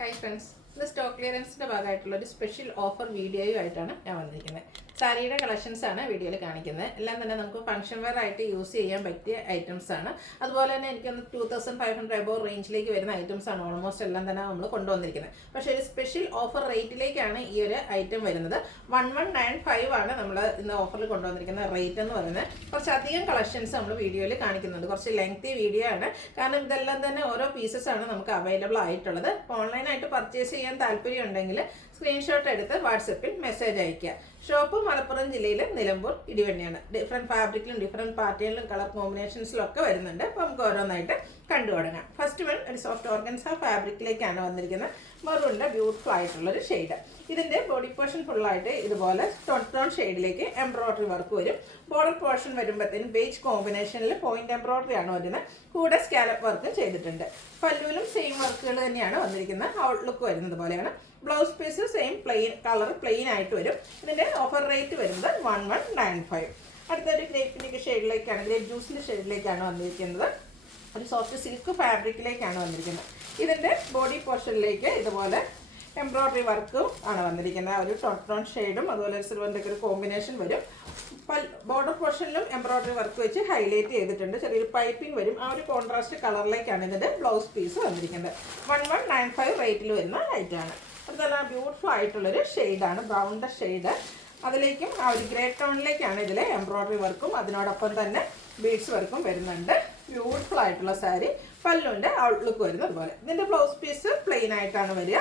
Hi friends, ഇത് stock ക്ലിയറൻസിൻ്റെ ഭാഗമായിട്ടുള്ള ഒരു സ്പെഷ്യൽ ഓഫർ വീഡിയോയുമായിട്ടാണ് ഞാൻ വന്നിരിക്കുന്നത്. സാരിയുടെ കളക്ഷൻസ് ആണ് വീഡിയോയിൽ കാണിക്കുന്നത്. എല്ലാം തന്നെ നമുക്ക് ഫംഗ്ഷൻ വെയർ ആയിട്ട് യൂസ് ചെയ്യാൻ പറ്റിയ ഐറ്റംസ് ആണ്. അതുപോലെ തന്നെ എനിക്കൊന്ന് 2500 എബോവ് റേഞ്ചിലേക്ക് വരുന്ന ഐറ്റംസ് ആണ് ഓൾമോസ്റ്റ് എല്ലാം തന്നെ നമ്മൾ കൊണ്ടുവന്നിരിക്കുന്നത്. പക്ഷേ ഒരു സ്പെഷ്യൽ ഓഫർ റേറ്റിലേക്കാണ് ഈ ഒരു ഐറ്റം വരുന്നത്. 1195 ആണ് നമ്മൾ ഇന്ന് ഓഫറിൽ കൊണ്ടുവന്നിരിക്കുന്ന റേറ്റ് എന്ന് പറയുന്നത്. കുറച്ചധികം കളക്ഷൻസ് നമ്മൾ വീഡിയോയിൽ കാണിക്കുന്നുണ്ട്. കുറച്ച് ലെങ്തി വീഡിയോ ആണ്, കാരണം ഇതെല്ലാം തന്നെ ഓരോ പീസസ് ആണ് നമുക്ക് അവൈലബിൾ ആയിട്ടുള്ളത്. ഓൺലൈനായിട്ട് പർച്ചേസ് ചെയ്യാൻ താല്പര്യം ഉണ്ടെങ്കിൽ സ്ക്രീൻഷോട്ട് എടുത്ത് വാട്സപ്പിൽ മെസ്സേജ് അയയ്ക്കുക. ഷോപ്പ് മലപ്പുറം ജില്ലയിൽ നിലമ്പൂർ ഇടിവണ്ണിയാണ്. ഡിഫറെൻറ്റ് ഫാബ്രിക്കിലും ഡിഫറെൻറ്റ് പാറ്റേണിലും കളർ കോമ്പിനേഷൻസിലും ഒക്കെ വരുന്നുണ്ട്. അപ്പോൾ നമുക്ക് ഓരോന്നായിട്ട് കണ്ടു തുടങ്ങാം. ഫസ്റ്റ് വൺ ഒരു സോഫ്റ്റ് ഓർഗൻസ ഫാബ്രിക്കിലേക്കാണ് വന്നിരിക്കുന്നത്. മെറൂണിൻ്റെ ബ്യൂട്ടിഫുൾ ആയിട്ടുള്ളൊരു ഷെയ്ഡ്. ഇതിൻ്റെ ബോഡി പോർഷൻ ഫുള്ളായിട്ട് ഇതുപോലെ ടോൺ ഷെയ്ഡിലേക്ക് എംബ്രോയ്ഡറി വർക്ക് വരും. ബോർഡർ പോർഷൻ വരുമ്പോഴത്തേനും ബേജ് കോമ്പിനേഷനിൽ പോയിന്റ് എംബ്രോയ്ഡറി ആണ് വരുന്നത്. കൂടെ സ്കാലപ്പ് വർക്കും ചെയ്തിട്ടുണ്ട്. പല്ലുവിലും സെയിം വർക്കുകൾ തന്നെയാണ് വന്നിരിക്കുന്നത്. ഔട്ട്ലുക്ക് വരുന്നത് പോലെയാണ്. Blouse piece same plain colour plain ആയിട്ട് വരും. ഇതിൻ്റെ ഓഫർ റേറ്റ് വരുന്നത് 1195. അടുത്തൊരു ഗ്രേപ്പിൻ്റെ ഷെയ്ഡിലേക്കാണ്, ഗ്രേപ്പ് ജ്യൂസിൻ്റെ ഷെയ്ഡിലേക്കാണ് വന്നിരിക്കുന്നത്. ഒരു സോഫ്റ്റ് സിൽക്ക് ഫാബ്രിക്കിലേക്കാണ് വന്നിരിക്കുന്നത്. ഇതിൻ്റെ ബോഡി പോർഷനിലേക്ക് ഇതുപോലെ എംബ്രോയ്ഡറി വർക്കും ആണ് വന്നിരിക്കുന്നത്. ഒരു ടോൺ ഷെയ്ഡും അതുപോലെ ഒരു സിൽവറിൻ്റെ ഒരു കോമ്പിനേഷൻ വരും. ബോർഡർ പോർഷനിലും എംബ്രോയ്ഡറി വർക്ക് വെച്ച് ഹൈലൈറ്റ് ചെയ്തിട്ടുണ്ട്. ചെറിയൊരു പൈപ്പിംഗ് വരും. ആ ഒരു കോൺട്രാസ്റ്റ് കളറിലേക്കാണ് ഇതിൻ്റെ ബ്ലൗസ് പീസ് വന്നിരിക്കുന്നത്. 1195 റേറ്റിൽ വരുന്ന ഐറ്റമാണ്. അതുപോലെ ബ്യൂട്ടിഫുൾ ആയിട്ടുള്ളൊരു ഷെയ്ഡാണ്, ബ്രൗണിൻ്റെ ഷെയ്ഡ്. അതിലേക്കും ആ ഒരു ഗ്രേ ടോണിലേക്കാണ് ഇതിലെ എംബ്രോയ്ഡറി വർക്കും അതിനോടൊപ്പം തന്നെ ബീഡ്സ് വർക്കും വരുന്നുണ്ട്. ബ്യൂട്ടിഫുൾ ആയിട്ടുള്ള സാരി. പല്ലുവിൻ്റെ ഔട്ട്ലുക്ക് വരുന്നത് അതുപോലെ. ഇതിൻ്റെ ബ്ലൗസ് പീസ് പ്ലെയിൻ ആയിട്ടാണ് വരിക.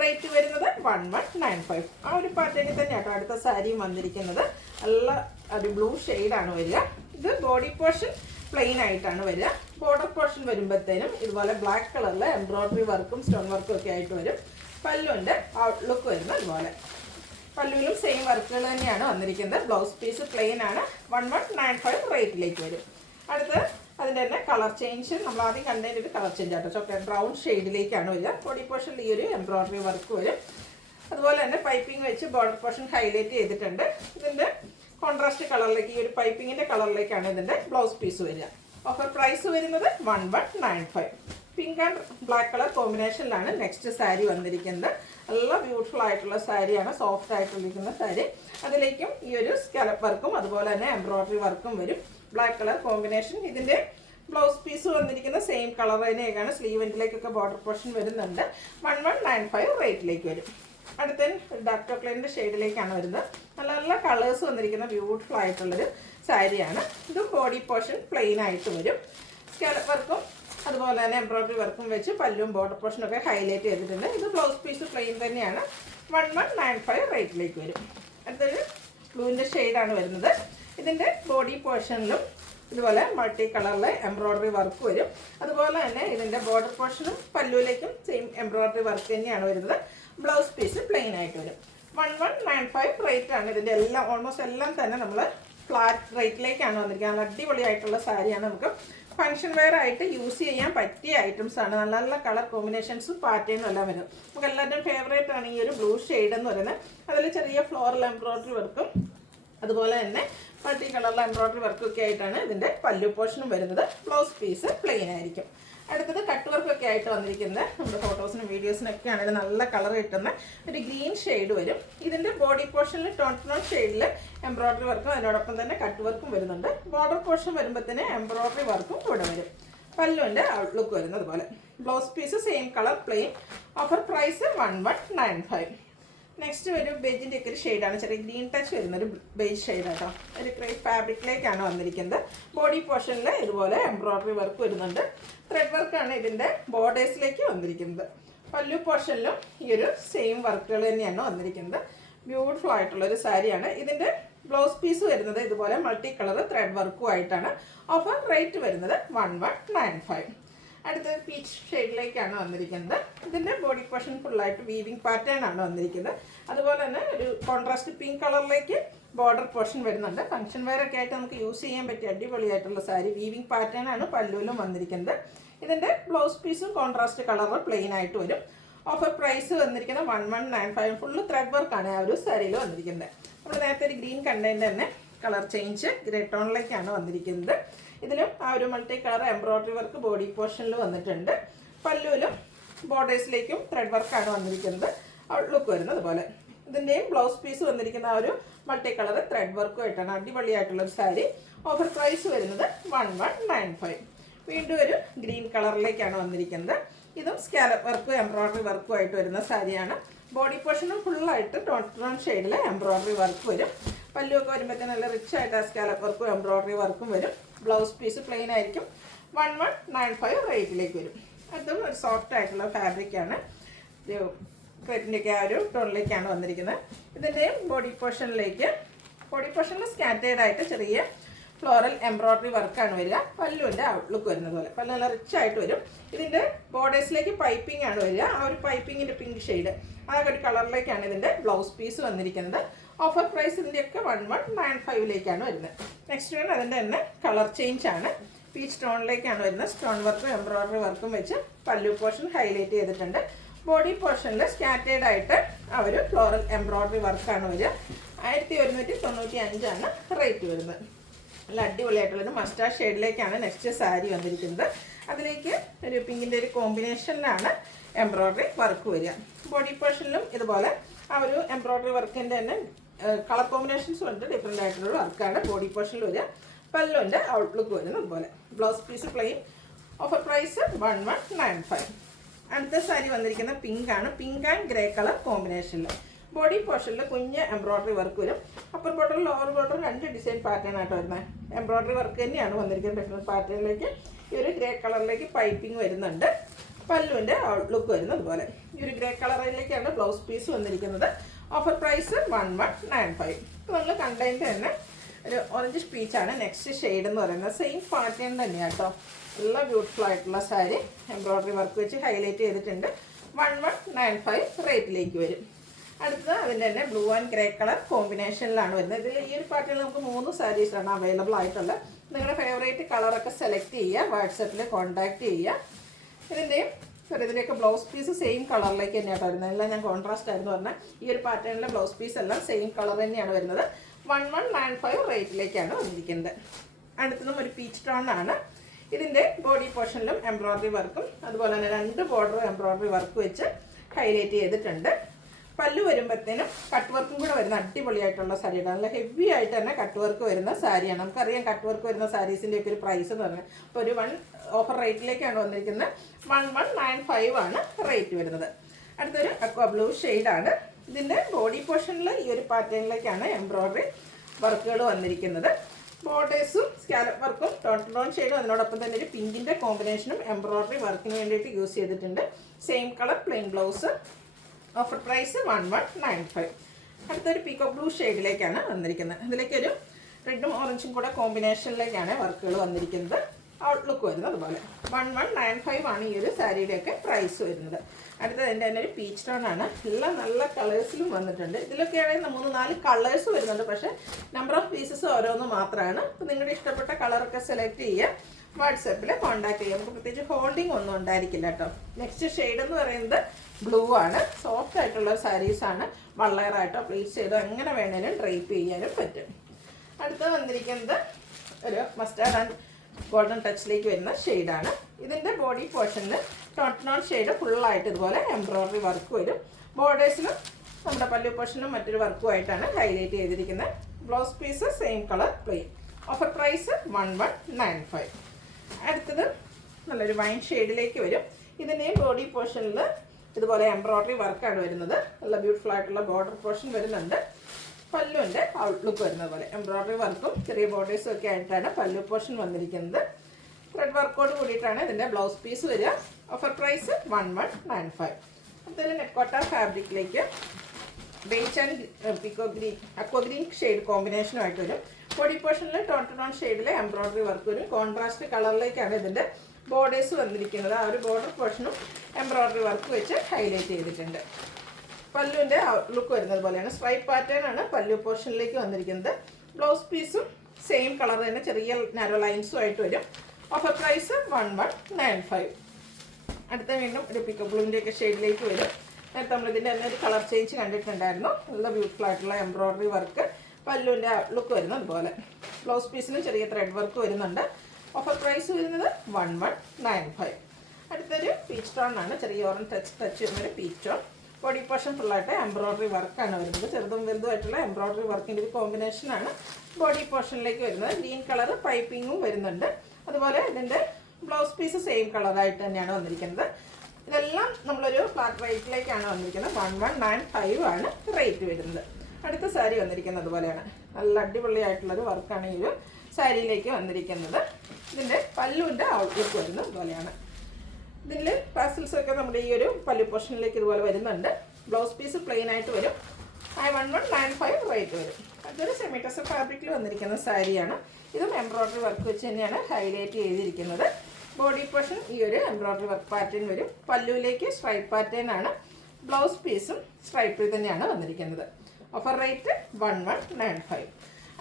റേറ്റ് വരുന്നത് 1195. ആ ഒരു പാറ്റേണിൽ തന്നെയാട്ടോ അടുത്ത സാരിയും വന്നിരിക്കുന്നത്. നല്ല ഒരു ബ്ലൂ ഷെയ്ഡാണ് വരിക. ഇത് ബോഡി പോർഷൻ പ്ലെയിൻ ആയിട്ടാണ് വരിക. ബോർഡർ പോർഷൻ വരുമ്പോഴത്തേനും ഇതുപോലെ ബ്ലാക്ക് കളറിൽ എംബ്രോയ്ഡറി വർക്കും സ്റ്റോൺ വർക്കും ഒക്കെ ആയിട്ട് വരും. പല്ലുവിൻ്റെ ഔട്ട്ലുക്ക് വരുന്നത് അതുപോലെ. പല്ലുവിലും സെയിം വർക്കുകൾ തന്നെയാണ് വന്നിരിക്കുന്നത്. ബ്ലൗസ് പീസ് പ്ലെയിൻ ആണ്. 1195 റേറ്റിലേക്ക് വരും. അടുത്ത് അതിൻ്റെ തന്നെ കളർ ചേഞ്ച്, നമ്മൾ ആദ്യം കണ്ടതിൻ്റെ ഒരു കളർ ചേഞ്ച് ആട്ടോ. ചോക്ലേറ്റ് ബ്രൗൺ ഷെയ്ഡിലേക്കാണ് വരിക. ബോഡി പോർഷനിൽ ഈ ഒരു എംബ്രോയ്ഡറി വർക്ക് വരും. അതുപോലെ തന്നെ പൈപ്പിംഗ് വെച്ച് ബോർഡർ പോർഷൻ ഹൈലൈറ്റ് ചെയ്തിട്ടുണ്ട്. ഇതിൻ്റെ കോൺട്രാസ്റ്റ് കളറിലേക്ക്, ഈ ഒരു പൈപ്പിങ്ങിൻ്റെ കളറിലേക്കാണ് ഇതിൻ്റെ ബ്ലൗസ് പീസ് വരിക. ഓഫർ പ്രൈസ് വരുന്നത് 1195. പിങ്ക് ആൻഡ് ബ്ലാക്ക് കളർ കോമ്പിനേഷനിലാണ് നെക്സ്റ്റ് സാരി വന്നിരിക്കുന്നത്. നല്ല ബ്യൂട്ടിഫുൾ ആയിട്ടുള്ള സാരിയാണ്, സോഫ്റ്റ് ആയിട്ടിരിക്കുന്ന സാരി. അതിലേക്കും ഈ ഒരു സ്കാലപ്പ് വർക്കും അതുപോലെ തന്നെ എംബ്രോയ്ഡറി വർക്കും വരും. Black colour combination. ഇതിൻ്റെ ബ്ലൗസ് പീസ് വന്നിരിക്കുന്ന സെയിം കളർ തന്നെയൊക്കെയാണ്. സ്ലീവിൻ്റിലേക്കൊക്കെ ബോർഡർ പോർഷൻ വരുന്നുണ്ട്. 1195 റേറ്റിലേക്ക് വരും. അടുത്ത ഡാർക്ക് ചോക്ലേറ്റിൻ്റെ ഷെയ്ഡിലേക്കാണ് വരുന്നത്. നല്ല നല്ല കളേഴ്സ് വന്നിരിക്കുന്ന ബ്യൂട്ടിഫുൾ ആയിട്ടുള്ളൊരു സാരിയാണ്. ഇതും ബോഡി പോർഷൻ പ്ലെയിൻ ആയിട്ട് വരും. സ്കാലപ്പ് വർക്കും അതുപോലെ തന്നെ എംബ്രോയ്ഡറി വർക്കും വെച്ച് പല്ലും ബോർഡർ പോർഷനൊക്കെ ഹൈലൈറ്റ് ചെയ്തിട്ടുണ്ട്. ഇത് ബ്ലൗസ് പീസ് പ്ലെയിൻ തന്നെയാണ്. 1195 റേറ്റിലേക്ക് വരും. അടുത്തൊരു ബ്ലൂവിൻ്റെ ഷെയ്ഡാണ് വരുന്നത്. ഇതിൻ്റെ ബോഡി പോർഷനിലും ഇതുപോലെ മൾട്ടി കളറിൽ എംബ്രോയ്ഡറി വർക്ക് വരും. അതുപോലെ തന്നെ ഇതിൻ്റെ ബോർഡർ പോർഷനും പല്ലുവിലേക്കും സെയിം എംബ്രോയ്ഡറി വർക്ക് തന്നെയാണ് വരുന്നത്. ബ്ലൗസ് പീസ് പ്ലെയിൻ ആയിട്ട് വരും. 1195 റേറ്റ് ആണ്. ഇതിൻ്റെ എല്ലാം ഓൾമോസ്റ്റ് എല്ലാം തന്നെ നമ്മൾ ഫ്ലാറ്റ് റേറ്റിലേക്കാണ് വന്നിരിക്കുന്നത്. നല്ല അടിപൊളിയായിട്ടുള്ള സാരിയാണ്. നമുക്ക് ഫംഗ്ഷൻ വെയർ ആയിട്ട് യൂസ് ചെയ്യാൻ പറ്റിയ ഐറ്റംസ് ആണ്. നല്ല നല്ല കളർ കോമ്പിനേഷൻസും പാറ്റേണും എല്ലാം വരും. നമുക്ക് എല്ലാവരുടെയും ഫേവറേറ്റ് ആണ് ഈ ഒരു ബ്ലൂ ഷെയ്ഡ് എന്ന് പറയുന്നത്. അതിൽ ചെറിയ ഫ്ലോറൽ എംബ്രോയ്ഡറി വർക്കും അതുപോലെ തന്നെ മൾട്ടി കളറിൽ എംബ്രോയ്ഡറി വർക്കും ഒക്കെ ആയിട്ടാണ് ഇതിൻ്റെ പല്ലു പോർഷനും വരുന്നത്. ബ്ലൗസ് പീസ് പ്ലെയിൻ ആയിരിക്കും. അടുത്തത് കട്ട് വർക്കൊക്കെ ആയിട്ട് വന്നിരിക്കുന്നത്. നമ്മുടെ ഫോട്ടോസിനും വീഡിയോസിനൊക്കെ ആണെങ്കിൽ നല്ല കളർ കിട്ടുന്ന ഒരു ഗ്രീൻ ഷെയ്ഡ് വരും. ഇതിൻ്റെ ബോഡി പോർഷനിൽ ടോൺ ഷെയ്ഡിൽ എംബ്രോയ്ഡറി വർക്കും അതിനോടൊപ്പം തന്നെ കട്ട് വർക്കും വരുന്നുണ്ട്. ബോർഡർ പോർഷൻ വരുമ്പോഴത്തേന് എംബ്രോയ്ഡറി വർക്കും കൂടെ വരും. പല്ലുവിൻ്റെ ഔട്ട്ലുക്ക് വരുന്നത് പോലെ. Blouse piece same colour plain. Offer price 1195. Next ഒരു ബേജിൻ്റെ ഒക്കെ ഒരു ഷെയ്ഡാണ്. ചെറിയ ഗ്രീൻ ടച്ച് വരുന്നൊരു ബേജ് ഷെയ്ഡ് കേട്ടോ. ഒരു ക്രേപ്പ് ഫാബ്രിക്കിലേക്കാണ് വന്നിരിക്കുന്നത്. ബോഡി പോർഷനിൽ ഇതുപോലെ എംബ്രോയ്ഡറി വർക്ക് വരുന്നുണ്ട്. ത്രെഡ് വർക്കാണ് ഇതിൻ്റെ ബോർഡേഴ്സിലേക്ക് വന്നിരിക്കുന്നത്. പല്ലു പോർഷനിലും ഈ ഒരു സെയിം വർക്കുകൾ തന്നെയാണ് വന്നിരിക്കുന്നത്. ബ്യൂട്ടിഫുൾ ആയിട്ടുള്ളൊരു സാരിയാണ്. ഇതിൻ്റെ ബ്ലൗസ് പീസ് വരുന്നത് ഇതുപോലെ മൾട്ടി കളർ ത്രെഡ് വർക്കും ആയിട്ടാണ്. ഓഫർ റേറ്റ് വരുന്നത് 1195. അടുത്ത പീച്ച് ഷെയ്ഡിലേക്കാണ് വന്നിരിക്കുന്നത്. ഇതിൻ്റെ ബോഡി പോർഷൻ ഫുള്ളായിട്ട് വീവിങ് പാറ്റേൺ ആണ് വന്നിരിക്കുന്നത്. അതുപോലെ തന്നെ ഒരു കോൺട്രാസ്റ്റ് പിങ്ക് കളറിലേക്ക് ബോർഡർ പോർഷൻ വരുന്നുണ്ട്. ഫംഗ്ഷൻ വെയർ ഒക്കെ ആയിട്ട് നമുക്ക് യൂസ് ചെയ്യാൻ പറ്റിയ അടിപൊളിയായിട്ടുള്ള സാരി. വീവിങ് പാറ്റേൺ ആണ് പല്ലുവിലും വന്നിരിക്കുന്നത്. ഇതിൻ്റെ ബ്ലൗസ് പീസും കോൺട്രാസ്റ്റ് കളർ പ്ലെയിൻ ആയിട്ട് വരും. ഓഫർ പ്രൈസ് വന്നിരിക്കുന്നത് 1195. ഫുള്ള് ത്രെഡ് വർക്കാണ് ആ ഒരു സാരിയിൽ വന്നിരിക്കുന്നത്. നമ്മൾ നേരത്തെ ഒരു ഗ്രീൻ കണ്ടതിൻ്റെ തന്നെ കളർ ചേഞ്ച് ഗ്രേ ടോണിലേക്കാണ് വന്നിരിക്കുന്നത്. ഇതിലും ആ ഒരു multi colour embroidery work body പോർഷനിൽ വന്നിട്ടുണ്ട്. പല്ലുവിലും ബോർഡേഴ്സിലേക്കും ത്രെഡ് വർക്കാണ് വന്നിരിക്കുന്നത്. ലുക്ക് വരുന്നത് അതുപോലെ. ഇതിൻ്റെയും ബ്ലൗസ് പീസ് വന്നിരിക്കുന്ന ആ ഒരു മൾട്ടി കളർ ത്രെഡ് വർക്കുമായിട്ടാണ് അടിപൊളിയായിട്ടുള്ളൊരു സാരി. ഓഫർ പ്രൈസ് വരുന്നത് 1195. വീണ്ടും ഒരു ഗ്രീൻ കളറിലേക്കാണ് വന്നിരിക്കുന്നത്. ഇതും സ്കാലപ്പ് വർക്കും എംബ്രോയ്ഡറി വർക്കും ആയിട്ട് വരുന്ന സാരിയാണ്. ബോഡി പോർഷനും ഫുള്ളായിട്ട് ടോൺ ഷെയ്ഡിൽ എംബ്രോയ്ഡറി വർക്ക് വരും. പല്ലുമൊക്കെ വരുമ്പോഴത്തേക്കും നല്ല റിച്ച് ആയിട്ട് ആ സ്കാലപ്പ് വർക്കും എംബ്രോയ്ഡറി വർക്കും വരും. ബ്ലൗസ് പീസ് പ്ലെയിൻ ആയിരിക്കും. 1195 റേറ്റിലേക്ക് വരും. അതും ഒരു സോഫ്റ്റ് ആയിട്ടുള്ള ഫാബ്രിക്കാണ്. ഒരു ക്രെറ്റിൻ്റെയൊക്കെ ആ ഒരു ടോണിലേക്കാണ് വന്നിരിക്കുന്നത്. ഇതിൻ്റെയും ബോഡി പോർഷനിൽ സ്കാറ്റേഡ് ആയിട്ട് ചെറിയ ഫ്ലോറൽ എംബ്രോയ്ഡറി വർക്കാണ് വരിക. പല്ലുവിൻ്റെ ഔട്ട്ലുക്ക് വരുന്നത് പോലെ പല്ല് നല്ല റിച്ച് ആയിട്ട് വരും. ഇതിൻ്റെ ബോർഡേഴ്സിലേക്ക് പൈപ്പിംഗ് ആണ് വരിക. ആ ഒരു പൈപ്പിങ്ങിൻ്റെ പിങ്ക് ഷെയ്ഡ് ആ ഒരു കളറിലേക്കാണ് ഇതിൻ്റെ ബ്ലൗസ് പീസ് വന്നിരിക്കുന്നത്. ഓഫർ പ്രൈസ് ഇതിൻ്റെയൊക്കെ 1195ലേക്കാണ് വരുന്നത്. നെക്സ്റ്റ് വേണം അതിൻ്റെ തന്നെ കളർ ചേഞ്ച് ആണ്. പീച്ച് സ്റ്റോണിലേക്കാണ് വരുന്നത്. സ്റ്റോൺ വർക്കും എംബ്രോയ്ഡറി വർക്കും വെച്ച് പല്ലു പോർഷൻ ഹൈലൈറ്റ് ചെയ്തിട്ടുണ്ട്. ബോഡി പോർഷനിൽ സ്കാറ്റേഡ് ആയിട്ട് ആ ഒരു ഫ്ലോറൽ എംബ്രോയ്ഡറി വർക്കാണ് വരിക. 1195 റേറ്റ് വരുന്നത്. നല്ല അടിപൊളിയായിട്ടുള്ളൊരു മസ്റ്റാർഡ് ഷെയ്ഡിലേക്കാണ് നെക്സ്റ്റ് സാരി വന്നിരിക്കുന്നത്. അതിലേക്ക് ഒരു പിങ്കിൻ്റെ ഒരു കോമ്പിനേഷനിലാണ് എംബ്രോയ്ഡറി വർക്ക് വരിക. ബോഡി പോർഷനിലും ഇതുപോലെ ആ ഒരു എംബ്രോയ്ഡറി വർക്കിൻ്റെ തന്നെ കളർ കോമ്പിനേഷൻസ് വന്നിട്ട് ഡിഫറെൻ്റ് ആയിട്ടുള്ള വർക്കാണ് ബോഡി പോർഷനിൽ വരിക. പല്ലുവിൻ്റെ ഔട്ട്ലുക്ക് വരുന്നത് അതുപോലെ. Blouse piece plain. Offer price 1195. അടുത്ത സാരി വന്നിരിക്കുന്ന പിങ്കാണ്. പിങ്ക് ആൻഡ് ഗ്രേ കളർ കോമ്പിനേഷനിൽ ബോഡി പോർഷനിൽ കുഞ്ഞ് എംബ്രോയ്ഡറി വർക്ക് വരും. അപ്പർ ബോർഡറും ലോവർ ബോർഡറും രണ്ട് ഡിസൈൻ പാറ്റേൺ ആയിട്ട് വരുന്നത്. എംബ്രോയ്ഡറി വർക്ക് തന്നെയാണ് വന്നിരിക്കുന്നത്. ഡിഫറെൻറ്റ് പാറ്റേണിലേക്ക് ഈ ഒരു ഗ്രേ കളറിലേക്ക് പൈപ്പിംഗ് വരുന്നുണ്ട്. പല്ലുവിൻ്റെ ഔട്ട്ലുക്ക് വരുന്നത് അതുപോലെ. ഈ ഒരു ഗ്രേ കളറിലേക്കാണ് ബ്ലൗസ് പീസ് വന്നിരിക്കുന്നത്. Offer price 1195. ഇപ്പോൾ നമ്മൾ കണ്ടതിൻ്റെ തന്നെ ഒരു ഓറഞ്ച് പീച്ചാണ് നെക്സ്റ്റ് ഷെയ്ഡ് എന്ന് പറയുന്നത്. സെയിം പാറ്റേൺ തന്നെയാണ് കേട്ടോ. നല്ല ബ്യൂട്ടിഫുൾ ആയിട്ടുള്ള സാരി എംബ്രോയ്ഡറി വർക്ക് വെച്ച് ഹൈലൈറ്റ് ചെയ്തിട്ടുണ്ട്. 1195 റേറ്റിലേക്ക് വരും. അടുത്തത് അതിൻ്റെ തന്നെ ബ്ലൂ ആൻഡ് ഗ്രേ കളർ കോമ്പിനേഷനിലാണ് വരുന്നത്. ഇതിൽ ഈ ഒരു പാറ്റേണിൽ നമുക്ക് 3 സാരീസാണ് അവൈലബിൾ ആയിട്ടുള്ളത്. നിങ്ങളുടെ ഫേവറേറ്റ് കളറൊക്കെ സെലക്ട് ചെയ്യുക. വാട്സപ്പിൽ കോൺടാക്റ്റ് ചെയ്യുക. ഇതിൻ്റെയൊക്കെ ബ്ലൗസ് പീസ് സെയിം കളറിലേക്ക് തന്നെയാണ് വരുന്നത്. എല്ലാം ഞാൻ കോൺട്രാസ്റ്റ് ആയിരുന്നു പറഞ്ഞാൽ ഈ ഒരു പാറ്റേണിലെ ബ്ലൗസ് പീസ് എല്ലാം സെയിം കളർ തന്നെയാണ് വരുന്നത്. 1195 റേറ്റിലേക്കാണ് വന്നിരിക്കുന്നത്. അടുത്തതും ഒരു പീച്ച് ടോൺ ആണ്. ഇതിൻ്റെ ബോഡി പോർഷനിലും എംബ്രോയ്ഡറി വർക്കും അതുപോലെ തന്നെ 2 ബോർഡറും എംബ്രോയ്ഡറി വർക്ക് വെച്ച് ഹൈലൈറ്റ് ചെയ്തിട്ടുണ്ട്. പല്ലു വരുമ്പോഴത്തേനും കട്ട് വർക്കും കൂടെ വരുന്ന അടിപൊളിയായിട്ടുള്ള സാരിയാണ്. നല്ല ഹെവി ആയിട്ട് തന്നെ കട്ട് വർക്ക് വരുന്ന സാരിയാണ്. നമുക്കറിയാം കട്ട് വർക്ക് വരുന്ന സാരീസിൻ്റെയൊക്കെ ഒരു പ്രൈസ് എന്ന് പറഞ്ഞാൽ ഇപ്പോൾ ഒരു ഓഫർ റേറ്റിലേക്കാണ് വന്നിരിക്കുന്നത്. 1195 റേറ്റ് വരുന്നത്. അടുത്തൊരു അക്വാ ബ്ലൂ ഷെയ്ഡാണ്. ഇതിൻ്റെ ബോഡി പോർഷനിൽ ഈ ഒരു പാറ്റേണിലേക്കാണ് എംബ്രോയ്ഡറി വർക്കുകൾ വന്നിരിക്കുന്നത്. ബോർഡേഴ്സും സ്കാലപ്പ് വർക്കും ടോൺ ഷെയ്ഡും അതിനോടൊപ്പം തന്നെ ഒരു പിങ്കിൻ്റെ കോമ്പിനേഷനും എംബ്രോയ്ഡറി വർക്കിന് വേണ്ടിയിട്ട് യൂസ് ചെയ്തിട്ടുണ്ട്. Same colour plain blouse. Offer price 1195. അടുത്തൊരു പീക്കോ ബ്ലൂ ഷെയ്ഡിലേക്കാണ് വന്നിരിക്കുന്നത്. ഇതിലേക്കൊരു റെഡും ഓറഞ്ചും കൂടെ കോമ്പിനേഷനിലേക്കാണ് വർക്കുകൾ വന്നിരിക്കുന്നത്. ഔട്ട്ലുക്ക് വരുന്നത് അതുപോലെ. 1195 ഈ ഒരു സാരിയുടെയൊക്കെ പ്രൈസ് വരുന്നത്. അടുത്തത് എൻ്റെ തന്നെ ഒരു പീച്ച് ടോൺ ആണ്. എല്ലാം നല്ല കളേഴ്സിലും വന്നിട്ടുണ്ട്. ഇതിലൊക്കെ ആണെങ്കിൽ 3-4 കളേഴ്സ് വരുന്നുണ്ട്. പക്ഷേ നമ്പർ ഓഫ് പീസസ് ഓരോന്ന് മാത്രമാണ്. അപ്പോൾ നിങ്ങളുടെ ഇഷ്ടപ്പെട്ട കളറൊക്കെ സെലക്ട് ചെയ്യുക. വാട്സാപ്പിൽ കോൺടാക്ട് ചെയ്യുക. നമുക്ക് പ്രത്യേകിച്ച് ഹോൾഡിംഗ് ഒന്നും ഉണ്ടായിരിക്കില്ല കേട്ടോ. നെക്സ്റ്റ് ഷെയ്ഡ് എന്ന് പറയുന്നത് ബ്ലൂ ആണ്. സോഫ്റ്റ് ആയിട്ടുള്ള സാരീസാണ്. വള്ളയറായിട്ടോ പ്ലീറ്റ് ചെയ്തോ എങ്ങനെ വേണേലും ഡ്രൈപ്പ് ചെയ്യാനും പറ്റും. അടുത്ത് വന്നിരിക്കുന്നത് ഒരു മസ്റ്റാർഡ് ആൻഡ് ഗോൾഡൻ ടച്ചിലേക്ക് വരുന്ന ഷെയ്ഡാണ്. ഇതിൻ്റെ ബോഡി പോർഷനിൽ ടോൺ ഷെയ്ഡ് ഫുള്ളായിട്ട് ഇതുപോലെ എംബ്രോയ്ഡറി വർക്ക് വരും. ബോർഡേഴ്സിലും നമ്മുടെ പല്ലു പോർഷനിലും മറ്റൊരു വർക്കുമായിട്ടാണ് ഹൈലൈറ്റ് ചെയ്തിരിക്കുന്നത്. Blouse piece same colour plain. Offer price 1195. അടുത്തത് നല്ലൊരു വൈൻ ഷെയ്ഡിലേക്ക് വരും. ഇതിൻ്റെയും ബോഡി പോർഷനിൽ ഇതുപോലെ എംബ്രോയ്ഡറി വർക്കാണ് വരുന്നത്. നല്ല ബ്യൂട്ടിഫുൾ ആയിട്ടുള്ള ബോർഡർ പോർഷൻ വരുന്നുണ്ട്. പല്ലുവിൻ്റെ ഔട്ട്ലുക്ക് വരുന്നത് പോലെ എംബ്രോയ്ഡറി വർക്കും ചെറിയ ബോർഡേഴ്സും ഒക്കെ ആയിട്ടാണ് പല്ലു പോർഷൻ വന്നിരിക്കുന്നത്. ത്രെഡ് വർക്കോട് കൂടിയിട്ടാണ് ഇതിൻ്റെ ബ്ലൗസ് പീസ് വരിക. Offer price 1195. അടുത്തൊരു നെക്കോട്ട ഫാബ്രിക്കിലേക്ക് ബേച്ച് ആൻഡ് പിക്കോ ഗ്രീൻ അക്വ ഗ്രീൻ ഷെയ്ഡ് കോമ്പിനേഷനുമായിട്ട് വരും. ബോഡി പോർഷനിൽ ടോൺ ഷെയ്ഡിലെ എംബ്രോയ്ഡറി വർക്ക് വരും. കോൺട്രാസ്റ്റ് കളറിലേക്കാണ് ഇതിൻ്റെ ബോർഡേഴ്സ് വന്നിരിക്കുന്നത്. ആ ഒരു ബോർഡർ പോർഷനും എംബ്രോയ്ഡറി വർക്ക് വെച്ച് ഹൈലൈറ്റ് ചെയ്തിട്ടുണ്ട്. പല്ലുവിൻ്റെ ലുക്ക് വരുന്നത് പോലെയാണ്. സ്ട്രൈപ്പ് പാറ്റേൺ ആണ് പല്ലു പോർഷനിലേക്ക് വന്നിരിക്കുന്നത്. ബ്ലൗസ് പീസും സെയിം കളർ തന്നെ ചെറിയ നാരോ ലൈൻസും ആയിട്ട് വരും. Offer price 1195. അടുത്ത വീണ്ടും ഒരു പിക്കോ ബ്ലൂവിൻ്റെയൊക്കെ ഷെയ്ഡിലേക്ക് വരും. നേരത്തെ നമ്മളിതിൻ്റെ തന്നെ ഒരു കളർ ചേഞ്ച് കണ്ടിട്ടുണ്ടായിരുന്നു. നല്ല ബ്യൂട്ടിഫുൾ ആയിട്ടുള്ള എംബ്രോയ്ഡറി വർക്ക്. പല്ലുവിൻ്റെ ലുക്ക് വരുന്നത് അതുപോലെ. ബ്ലൗസ് പീസിനും ചെറിയ ത്രെഡ് വർക്ക് വരുന്നുണ്ട്. ഓഫർ പ്രൈസ് വരുന്നത് 1195. അടുത്തൊരു പീച്ച് ടോൺ ആണ്, ചെറിയ ഓറഞ്ച് ടച്ച് വരുന്നൊരു പീച്ച് ടോൺ. ബോഡി പോർഷൻ ഫുള്ളായിട്ട് എംബ്രോയ്ഡറി വർക്കാണ് വരുന്നത്. ചെറുതും വലുതുമായിട്ടുള്ള എംബ്രോയ്ഡറി വർക്കിൻ്റെ ഒരു കോമ്പിനേഷനാണ് ബോഡി പോർഷനിലേക്ക് വരുന്നത്. ഗ്രീൻ കളർ പൈപ്പിങ്ങും വരുന്നുണ്ട്. അതുപോലെ ഇതിൻ്റെ ബ്ലൗസ് പീസ് സെയിം കളറായിട്ട് തന്നെയാണ് വന്നിരിക്കുന്നത്. ഇതെല്ലാം നമ്മളൊരു ഫ്ലാറ്റ് റേറ്റിലേക്കാണ് വന്നിരിക്കുന്നത്. 1195 ആണ് റേറ്റ് വരുന്നത്. അടുത്ത സാരി വന്നിരിക്കുന്നത് അതുപോലെയാണ്. നല്ല അടിപൊളിയായിട്ടുള്ളൊരു വർക്കാണ് ഈ ഒരു സാരിയിലേക്ക് വന്നിരിക്കുന്നത്. ഇതിൻ്റെ പല്ലുവിൻ്റെ ഔട്ട്ലുക്ക് വരുന്നത് ഇതുപോലെയാണ്. ഇതിൽ പാസൽസൊക്കെ നമ്മുടെ ഈ ഒരു പല്ലു പോർഷനിലേക്ക് ഇതുപോലെ വരുന്നുണ്ട്. ബ്ലൗസ് പീസ് പ്ലെയിൻ ആയിട്ട് വരും. 1195 റേറ്റ് വരും. അതൊരു സെമി ടെസർ ഫാബ്രിക്കിൽ വന്നിരിക്കുന്ന സാരിയാണ്. ഇതും എംബ്രോയ്ഡറി വർക്ക് വെച്ച് തന്നെയാണ് ഹൈലൈറ്റ് ചെയ്തിരിക്കുന്നത്. ബോഡി പോർഷൻ ഈ ഒരു എംബ്രോയ്ഡറി വർക്ക് പാറ്റേൺ വരും. പല്ലുവിലേക്ക് സ്ട്രൈപ്പ് പാറ്റേൺ ആണ്. ബ്ലൗസ് പീസും സ്ട്രൈപ്പിൽ തന്നെയാണ് വന്നിരിക്കുന്നത്. Offer rate 1195.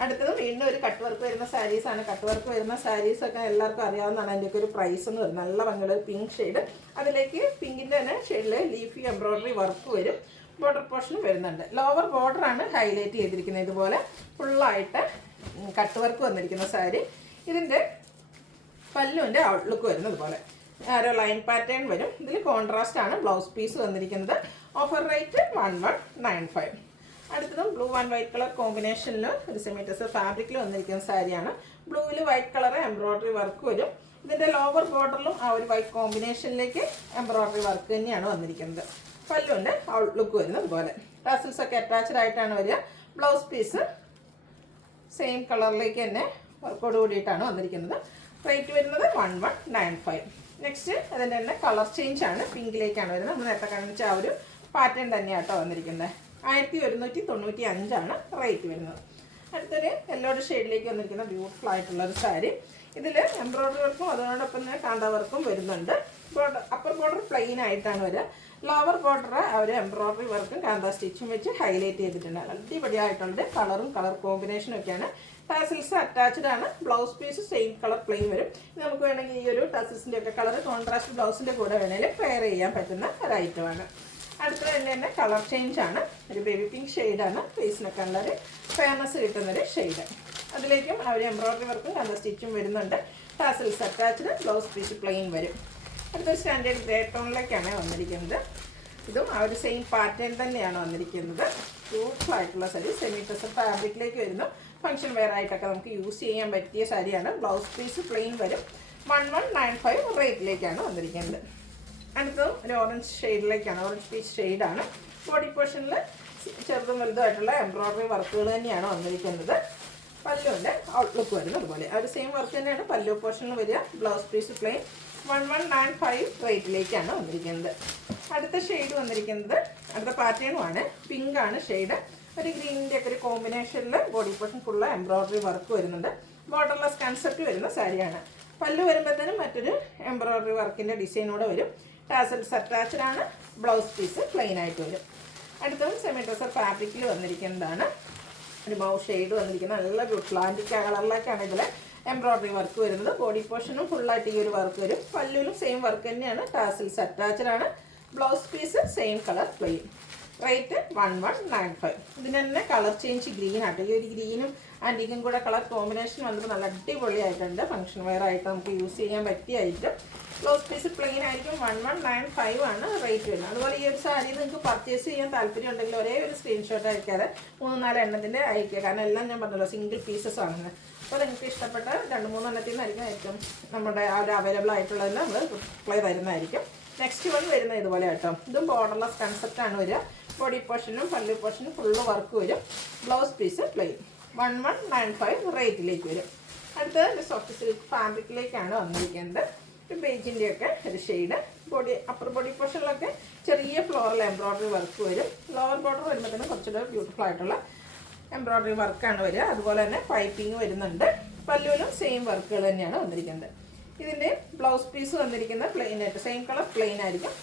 അടുത്തത് വീണ്ടും ഒരു കട്ട് വർക്ക് വരുന്ന സാരീസാണ്. കട്ട് വർക്ക് വരുന്ന സാരീസൊക്കെ എല്ലാവർക്കും അറിയാവുന്നതാണ്. അതിൻ്റെയൊക്കെ ഒരു പ്രൈസ് എന്ന് പറയുന്നത് നല്ല ഭംഗിയുള്ള പിങ്ക് ഷെയ്ഡ്. അതിലേക്ക് പിങ്കിൻ്റെ തന്നെ ഷെയ്ഡിൽ ലീഫി എംബ്രോയ്ഡറി വർക്ക് വരും. ബോർഡർ പോർഷനും വരുന്നുണ്ട്. ലോവർ ബോർഡറാണ് ഹൈലൈറ്റ് ചെയ്തിരിക്കുന്നത്. ഇതുപോലെ ഫുള്ളായിട്ട് കട്ട് വർക്ക് വന്നിരിക്കുന്ന സാരി. ഇതിൻ്റെ പല്ലുവിൻ്റെ ഔട്ട്ലുക്ക് വരുന്നത് പോലെ ഒരു ലൈൻ പാറ്റേൺ വരും. ഇതിൽ കോൺട്രാസ്റ്റ് ആണ് ബ്ലൗസ് പീസ് വന്നിരിക്കുന്നത്. Offer rate 1195. അടുത്തതും ബ്ലൂ ആൻഡ് വൈറ്റ് കളർ കോമ്പിനേഷനിൽ ഒരു സെമി ടെസർ ഫാബ്രിക്കിൽ വന്നിരിക്കുന്ന സാരിയാണ്. ബ്ലൂവിൽ വൈറ്റ് കളർ എംബ്രോയ്ഡറി വർക്ക് വരും. ഇതിൻ്റെ ലോവർ ബോർഡറിലും ആ ഒരു വൈറ്റ് കോമ്പിനേഷനിലേക്ക് എംബ്രോയ്ഡറി വർക്ക് തന്നെയാണ് വന്നിരിക്കുന്നത്. പല്ലുവിൻ്റെ ഔട്ട്ലുക്ക് വരുന്നത് പോലെ ടാസിൽസ് ഒക്കെ അറ്റാച്ച്ഡ് ആയിട്ടാണ് വരിക. ബ്ലൗസ് പീസ് സെയിം കളറിലേക്ക് തന്നെ വർക്കോട് കൂടിയിട്ടാണ് വന്നിരിക്കുന്നത്. റേറ്റ് വരുന്നത് 1195. നെക്സ്റ്റ് അതിൻ്റെ തന്നെ കളർ ചേഞ്ച് ആണ്. പിങ്കിലേക്കാണ് വരുന്നത്. നമ്മൾ നേരത്തെ കാണിച്ച ആ ഒരു പാറ്റേൺ തന്നെയാണ് കേട്ടോ വന്നിരിക്കുന്നത്. 1195 റേറ്റ് വരുന്നത്. അടുത്തൊരു യെല്ലോയുടെ ഷെയ്ഡിലേക്ക് വന്നിരിക്കുന്ന ബ്യൂട്ടിഫുൾ ആയിട്ടുള്ളൊരു സാരി. ഇതിൽ എംബ്രോയ്ഡറി വർക്കും അതോടൊപ്പം തന്നെ കാന്ത വർക്കും വരുന്നുണ്ട്. അപ്പർ ബോർഡർ പ്ലെയിൻ ആയിട്ടാണ് വരിക. ലോവർ ബോർഡർ അവർ എംബ്രോയ്ഡറി വർക്കും കാന്ത സ്റ്റിച്ചും വെച്ച് ഹൈലൈറ്റ് ചെയ്തിട്ടുണ്ട്. അടിപൊളിയായിട്ടുണ്ട്. കളറും കളർ കോമ്പിനേഷനും ഒക്കെയാണ്. ടാസിൽസ് അറ്റാച്ച്ഡ് ആണ്. Blouse piece same colour plain വരും. നമുക്ക് വേണമെങ്കിൽ ഈ ഒരു ടാസിൽസിൻ്റെ ഒക്കെ കളർ കോൺട്രാസ്റ്റ് ബ്ലൗസിൻ്റെ കൂടെ വേണമെങ്കിൽ പെയർ ചെയ്യാൻ പറ്റുന്ന ഒരു ഐറ്റമാണ്. അടുത്തത് തന്നെ കളർ ചേഞ്ച് ആണ്. ഒരു ബേബി പിങ്ക് ഷെയ്ഡാണ്. ഫേസിനൊക്കെ ഉള്ളൊരു ഫെയർനെസ് കിട്ടുന്നൊരു ഷെയ്ഡ്. അതിലേക്കും അവർ എംബ്രോയ്ഡറി വർക്കും കണ്ട സ്റ്റിച്ചും വരുന്നുണ്ട്. Tassels attached. Blouse piece plain വരും. അടുത്തൊരു സ്റ്റാൻഡേർഡ് ഗ്രേ ടോണിലേക്കാണ് വന്നിരിക്കുന്നത്. ഇതും ആ ഒരു സെയിം പാറ്റേൺ തന്നെയാണ് വന്നിരിക്കുന്നത്. ബ്യൂട്ടിഫുൾ ആയിട്ടുള്ള സാരി. സെമി ടെസർ ഫാബ്രിക്കിലേക്ക് വരുന്നു. ഫംഗ്ഷൻ വെയർ ആയിട്ടൊക്കെ നമുക്ക് യൂസ് ചെയ്യാൻ പറ്റിയ സാരിയാണ്. ബ്ലൗസ് പീസ് പ്ലെയിൻ വരും. 1195 റേറ്റിലേക്കാണ് വന്നിരിക്കുന്നത്. അടുത്തതും ഒരു ഓറഞ്ച് ഷെയ്ഡിലേക്കാണ്. ഓറഞ്ച് പീച്ച് ഷെയ്ഡാണ്. ബോഡി പോർഷനിൽ ചെറുതും വലുതുമായിട്ടുള്ള എംബ്രോയ്ഡറി വർക്കുകൾ തന്നെയാണ് വന്നിരിക്കുന്നത്. പല്ലുവിൻ്റെ ഔട്ട്ലുക്ക് വരുന്നത് അതുപോലെ ആ ഒരു സെയിം വർക്ക് തന്നെയാണ് പല്ലു പോർഷനിൽ വരിക. Blouse piece plain. 1195 റേറ്റിലേക്കാണ് വന്നിരിക്കുന്നത്. അടുത്ത ഷെയ്ഡ് വന്നിരിക്കുന്നത് അടുത്ത പാറ്റേണുമാണ്. പിങ്ക് ആണ് ഷെയ്ഡ്. ഒരു ഗ്രീനിൻ്റെ ഒക്കെ ഒരു കോമ്പിനേഷനിൽ body portion full embroidery work വരുന്നുണ്ട്. ബോർഡർലെസ് കൺസെപ്റ്റ് വരുന്ന സാരിയാണ്. പല്ലു വരുമ്പോഴത്തേനും മറ്റൊരു എംബ്രോയ്ഡറി വർക്കിൻ്റെ ഡിസൈനോടെ വരും. ടാസൽസ് അറ്റാച്ച്ഡ് ആണ്. ബ്ലൗസ് പീസ് പ്ലെയിൻ ആയിട്ട് വരും. അടുത്തതും സെമി ടെസർ ഫാബ്രിക്കിൽ വന്നിരിക്കുന്നതാണ്. ഒരു മൗ ഷെയ്ഡ് വന്നിരിക്കുന്നത് നല്ല ബ്യൂട്ടിഫുൾ ആൻറ്റിക് കളറിലേക്കാണ് ഇതിൽ എംബ്രോയ്ഡറി വർക്ക് വരുന്നത്. ബോഡി പോർഷനും ഫുള്ളായിട്ട് ഈ ഒരു വർക്ക് വരും. പല്ലുവിലും സെയിം വർക്ക് തന്നെയാണ്. ടാസൽസ് അറ്റാച്ച്ഡ് ആണ്. Blouse piece same colour plain. Rate 1195. ഇതിന് തന്നെ കളർ ചേഞ്ച് ഗ്രീൻ ആട്ടോ. ഈ ഒരു ഗ്രീനും ആൻറ്റിക്കും കൂടെ കളർ കോമ്പിനേഷൻ വന്നിട്ട് നല്ല അടിപൊളിയായിട്ടുണ്ട്. ഫംഗ്ഷൻ വെയർ ആയിട്ട് നമുക്ക് യൂസ് ചെയ്യാൻ പറ്റിയായിട്ട്. ബ്ലൗസ് പീസ് പ്ലെയിൻ ആയിരിക്കും. 1195 റേറ്റ് വരുന്നത്. അതുപോലെ ഈ ഒരു സാരി നിങ്ങൾക്ക് പർച്ചേസ് ചെയ്യാൻ താല്പര്യം ഉണ്ടെങ്കിൽ ഒരേ ഒരു സ്ക്രീൻഷോട്ട് അയക്കാതെ 3-4 എണ്ണത്തിൻ്റെ അയക്കുക. കാരണം എല്ലാം ഞാൻ പറഞ്ഞല്ലോ സിംഗിൾ പീസസ് ആണെന്ന്. അപ്പോൾ നിങ്ങൾക്ക് ഇഷ്ടപ്പെട്ട 2-3 എണ്ണത്തിൽ നിന്നായിരിക്കും ഏറ്റവും നമ്മുടെ ആ ഒരു അവൈലബിൾ ആയിട്ടുള്ളതെല്ലാം നമ്മൾ റിപ്ലൈ തരുന്നതായിരിക്കും. നെക്സ്റ്റ് വൺ വരുന്നത് ഇതുപോലെ കേട്ടോ. ഇതും ബോർഡർലെസ് കൺസെപ്റ്റാണ് വരിക. ബോഡി പോർഷനും പല്ലു പോർഷനും ഫുള്ള് വർക്ക് വരും. Blouse piece plain. 1195 റേറ്റിലേക്ക് വരും. അടുത്തത് സോഫ്റ്റ് സിൽക്ക് ഫാബ്രിക്കിലേക്കാണ് വന്നിരിക്കുന്നത്. ഒരു ബേജിൻ്റെയൊക്കെ ഒരു ഷെയ്ഡ്. അപ്പർ ബോഡി പോർഷനിലൊക്കെ ചെറിയ ഫ്ലോറൽ എംബ്രോയ്ഡറി വർക്ക് വരും. ലോവർ ബോർഡർ വരുമ്പോഴത്തേനും കുറച്ചുകൂടെ ബ്യൂട്ടിഫുൾ ആയിട്ടുള്ള എംബ്രോയ്ഡറി വർക്കാണ് വരിക. അതുപോലെ തന്നെ പൈപ്പിംഗ് വരുന്നുണ്ട്. പല്ലുവിലും സെയിം വർക്കുകൾ തന്നെയാണ് വന്നിരിക്കുന്നത്. ഇതിൻ്റെ ബ്ലൗസ് പീസ് വന്നിരിക്കുന്നത് പ്ലെയിൻ ആയിട്ട് സെയിം കളർ പ്ലെയിൻ ആയിരിക്കും.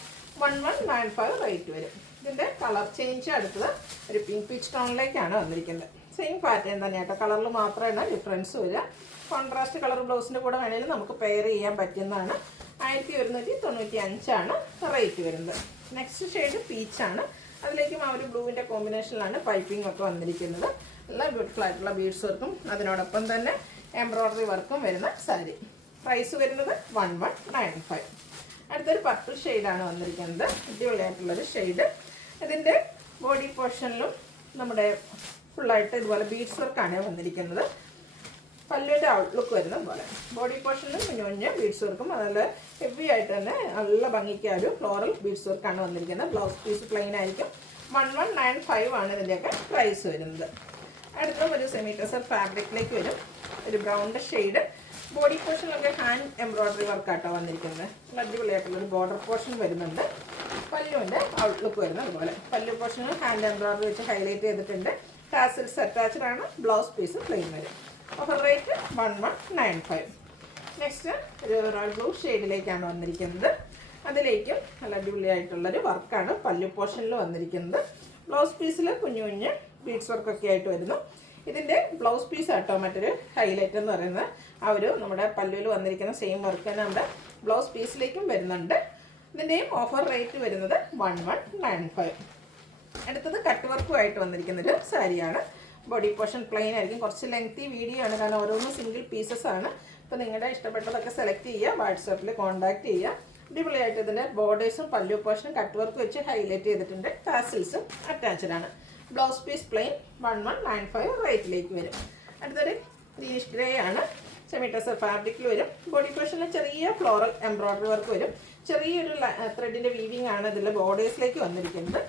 1195 റേറ്റ് വരും. ഇതിൻ്റെ കളർ ചേഞ്ച് അടുത്തത് ഒരു പിങ്ക് പീച്ച് ടോണിലേക്കാണ് വന്നിരിക്കുന്നത്. സെയിം പാറ്റേൺ തന്നെയാട്ടോ. കളറിൽ മാത്രമാണ് ഡിഫറൻസ് വരിക. കോൺട്രാസ്റ്റ് കളർ ബ്ലൗസിൻ്റെ കൂടെ വേണമെങ്കിലും നമുക്ക് പെയർ ചെയ്യാൻ പറ്റുന്നതാണ്. 1195 റേറ്റ് വരുന്നത്. Next shade പീച്ചാണ്. അതിലേക്കും ആ ഒരു ബ്ലൂവിൻ്റെ കോമ്പിനേഷനിലാണ് പൈപ്പിംഗ് ഒക്കെ വന്നിരിക്കുന്നത്. നല്ല ബ്യൂട്ടിഫുൾ ആയിട്ടുള്ള ബീഡ്സ് വർക്കും അതിനോടൊപ്പം തന്നെ എംബ്രോയ്ഡറി വർക്കും വരുന്ന സാരി. പ്രൈസ് വരുന്നത് 1195. അടുത്തൊരു പർപ്പിൾ ഷെയ്ഡാണ് വന്നിരിക്കുന്നത്, അടിപൊളിയായിട്ടുള്ളൊരു ഷെയ്ഡ്. ഇതിൻ്റെ ബോഡി പോർഷനിലും നമ്മുടെ ഫുള്ളായിട്ട് ഇതുപോലെ ബീഡ്സ് വർക്കാണ് വന്നിരിക്കുന്നത്. പല്ലുവിൻ്റെ ഔട്ട്ലുക്ക് വരുന്നത് പോലെ ബോഡി പോർഷനിലും കുഞ്ഞു ബീഡ്സ് വർക്കും അതുപോലെ ഹെവി ആയിട്ട് തന്നെ നല്ല ഭംഗിക്ക് ഒരു ഫ്ലോറൽ ബീഡ്സ് വർക്കാണ് വന്നിരിക്കുന്നത്. ബ്ലൗസ് പീസ് പ്ലെയിൻ ആയിരിക്കും. 1195 ആണ് ഇതിൻ്റെയൊക്കെ പ്രൈസ് വരുന്നത്. അടുത്ത ഒരു സെമി ടെസർ ഫാബ്രിക്കിലേക്ക് വരും, ഒരു ബ്രൗണിൻ്റെ ഷെയ്ഡ്. ബോഡി പോർഷനിലൊക്കെ ഹാൻഡ് എംബ്രോയ്ഡറി വർക്കാട്ടോ വന്നിരിക്കുന്നത്. അടിപൊളിയായിട്ടുള്ളൊരു ബോർഡർ പോർഷൻ വരുന്നുണ്ട്. പല്ലുവിൻ്റെ ഔട്ട്ലുക്ക് വരുന്നത് അതുപോലെ പല്ലു പോർഷനിൽ ഹാൻഡ് എംബ്രോയ്ഡറി വെച്ച് ഹൈലൈറ്റ് ചെയ്തിട്ടുണ്ട്. ടാസിൽസ് അറ്റാച്ച്ഡ് ആണ്. ബ്ലൗസ് പീസ് പ്ലെയിൻ വരും. Offer rate 1195. നെക്സ്റ്റ് ഒരു റോയൽ ബ്ലൂ ഷെയ്ഡിലേക്കാണ് വന്നിരിക്കുന്നത്. അതിലേക്കും നല്ല അടിപൊളിയായിട്ടുള്ളൊരു വർക്കാണ് പല്ലു പോർഷനിൽ വന്നിരിക്കുന്നത്. ബ്ലൗസ് പീസിൽ കുഞ്ഞു ബീഡ്സ് വർക്കൊക്കെ ആയിട്ട് വരുന്നു. ഇതിൻ്റെ ബ്ലൗസ് പീസ് ആട്ടോ മറ്റൊരു ഹൈലൈറ്റ് എന്ന് പറയുന്നത്. ആ ഒരു നമ്മുടെ പല്ലുവിൽ വന്നിരിക്കുന്ന സെയിം വർക്ക് തന്നെ നമ്മുടെ ബ്ലൗസ് പീസിലേക്കും വരുന്നുണ്ട്. ഇതിൻ്റെയും ഓഫർ റേറ്റ് വരുന്നത് 1195. അടുത്തത് കട്ട് വർക്കുമായിട്ട് വന്നിരിക്കുന്നൊരു സാരിയാണ്. ബോഡി പോർഷൻ പ്ലെയിൻ ആയിരിക്കും. കുറച്ച് ലെങ്തി വീഡിയോ ആണ്, കാരണം ഓരോന്നും സിംഗിൾ പീസസ് ആണ്. അപ്പോൾ നിങ്ങളുടെ ഇഷ്ടപ്പെട്ടതൊക്കെ സെലക്ട് ചെയ്യുക, വാട്സാപ്പിൽ കോൺടാക്ട് ചെയ്യുക. അടിപൊളിയായിട്ട് ഇതിൻ്റെ ബോർഡേഴ്സും പല്ലു പോർഷനും കട്ട് വർക്ക് വെച്ച് ഹൈലൈറ്റ് ചെയ്തിട്ടുണ്ട്. ടാസിൽസും അറ്റാച്ച്ഡ് ആണ്. ബ്ലൗസ് പീസ് പ്ലെയിൻ 1195 റേറ്റിലേക്ക് വരും. അടുത്തൊരു ഗ്രീനിഷ് ഗ്രേ ആണ്. സെമി ടെസർ ഫാബ്രിക്കിൽ വരും. ബോഡി പോർഷനിൽ ചെറിയ ഫ്ലോറൽ എംബ്രോയ്ഡറി വർക്ക് വരും. ചെറിയൊരു ത്രെഡിൻ്റെ വീവിങ് ആണ് ഇതിൽ ബോർഡേഴ്സിലേക്ക് വന്നിരിക്കുന്നത്.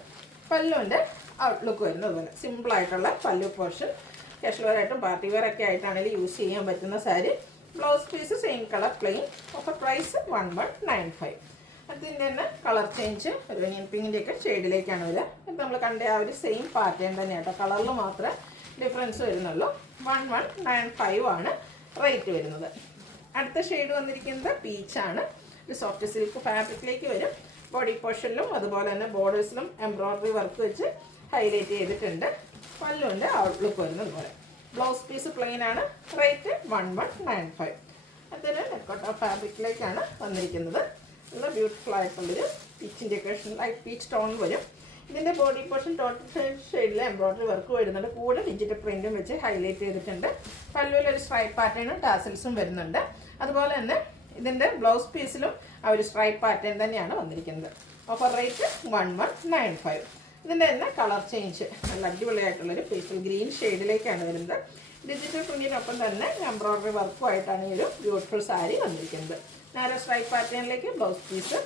പല്ലുവിൻ്റെ ഔട്ട്ലുക്ക് വരുന്നത് അതുപോലെ സിമ്പിളായിട്ടുള്ള പല്ലു പോർഷൻ. കാഷ്വലായിട്ടും പാർട്ടി വെയർ ഒക്കെ ആയിട്ടാണെങ്കിലും യൂസ് ചെയ്യാൻ പറ്റുന്ന sari. Blouse piece same colour plain. Offer price 1195. അതിൻ്റെ തന്നെ കളർ ചേഞ്ച് ഒരു ഒനിയൻ പിങ്കിൻ്റെയൊക്കെ ഷെയ്ഡിലേക്കാണ് വരിക. ഇത് നമ്മൾ കണ്ട ആ ഒരു സെയിം പാറ്റേൺ തന്നെയാട്ടോ, കളറിൽ മാത്രമേ ഡിഫറൻസ് വരുന്നുള്ളൂ. 1195 ആണ് റേറ്റ് വരുന്നത്. അടുത്ത ഷെയ്ഡ് വന്നിരിക്കുന്നത് പീച്ചാണ്. ഒരു സോഫ്റ്റ് സിൽക്ക് ഫാബ്രിക്കിലേക്ക് വരും. ബോഡി പോർഷനിലും അതുപോലെ തന്നെ ബോർഡേഴ്സിലും എംബ്രോയ്ഡറി വർക്ക് വെച്ച് ഹൈലൈറ്റ് ചെയ്തിട്ടുണ്ട്. പല്ലുവിൻ്റെ ഔട്ട്ലുക്ക് വരുന്നത് പോലെ ബ്ലൗസ് പീസ് പ്ലെയിൻ ആണ്. റേറ്റ് 1195. അതിന് നെക്കോട്ട ഫാബ്രിക്കിലേക്കാണ് വന്നിരിക്കുന്നത്. നല്ല ബ്യൂട്ടിഫുൾ ആയിട്ടുള്ളൊരു പീച്ചിൻ്റെ ഒക്കെ ലൈറ്റ് പീച്ച് ടോൺ വരും. ഇതിൻ്റെ ബോഡി പോർഷൻ ടോട്ടൽ ഷെയ്ഡിൽ എംബ്രോയ്ഡറി വർക്ക് വരുന്നുണ്ട്. കൂടെ ഡിജിറ്റൽ പ്രിൻറ്റും വെച്ച് ഹൈലൈറ്റ് ചെയ്തിട്ടുണ്ട്. പല്ലുവിലൊരു സ്ട്രൈപ്പ് പാറ്റേണും ടാസൽസും വരുന്നുണ്ട്. അതുപോലെ തന്നെ ഇതിൻ്റെ ബ്ലൗസ് പീസിലും ആ ഒരു സ്ട്രൈപ്പ് പാറ്റേൺ തന്നെയാണ് വന്നിരിക്കുന്നത്. Offer rate 1195. ഇതിൻ്റെ തന്നെ കളർ ചേഞ്ച് നല്ല അടിപൊളിയായിട്ടുള്ളൊരു പേസ്റ്റൽ ഗ്രീൻ ഷെയ്ഡിലേക്കാണ് വരുന്നത്. ഡിജിറ്റൽ പ്രിൻറ്റിനൊപ്പം തന്നെ എംബ്രോയ്ഡറി വർക്കുമായിട്ടാണ് ഈ ഒരു ബ്യൂട്ടിഫുൾ സാരി വന്നിരിക്കുന്നത്. നാരോ സ്ട്രൈപ്പ് പാറ്റേണിലേക്ക് ബ്ലൗസ് പീസ്.